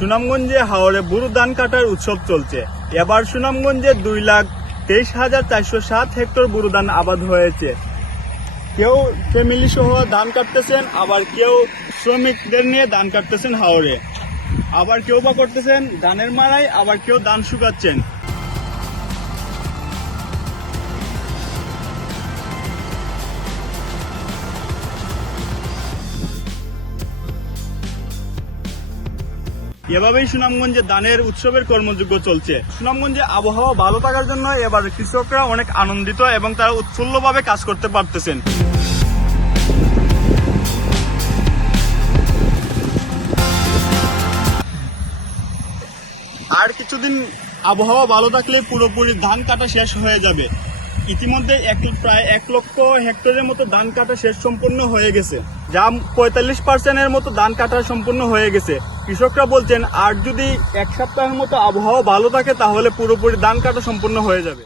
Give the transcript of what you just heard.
সুনামগঞ্জে হাওরে বুরু ধান কাটার উৎসব চলছে। এবার সুনামগঞ্জে 2,23,407 হেক্টর বুরু ধান আবাদ হয়েছে। কেউ ফ্যামিলি সহ ধান কাটতেছেন, আবার কেউ শ্রমিকদের নিয়ে ধান কাটতেছেন হাওরে, আবার কেউ বা করতেছেন ধানের মাড়াই, আবার কেউ ধান শুকাচ্ছেন। এভাবেই সুনামগঞ্জে ধানের উৎসবের কর্মযজ্ঞ চলছে। সুনামগঞ্জে আবহাওয়া ভালো থাকার জন্য এবার কৃষকরা অনেক আনন্দিত এবং তারা উৎফুল্লভাবে কাজ করতে পারতেছেন। আর কিছুদিন আবহাওয়া ভালো থাকলে পুরোপুরি ধান কাটা শেষ হয়ে যাবে। ইতিমধ্যে প্রায় 1 লক্ষ হেক্টরের মতো ধান কাটা শেষ সম্পূর্ণ হয়ে গেছে, যা 45% মতো ধান কাটা সম্পূর্ণ হয়ে গেছে। কৃষকরা বলছেন আর যদি 1 সপ্তাহের মতো আবহাওয়া ভালো থাকে তাহলে পুরোপুরি ধান কাটা সম্পূর্ণ হয়ে যাবে।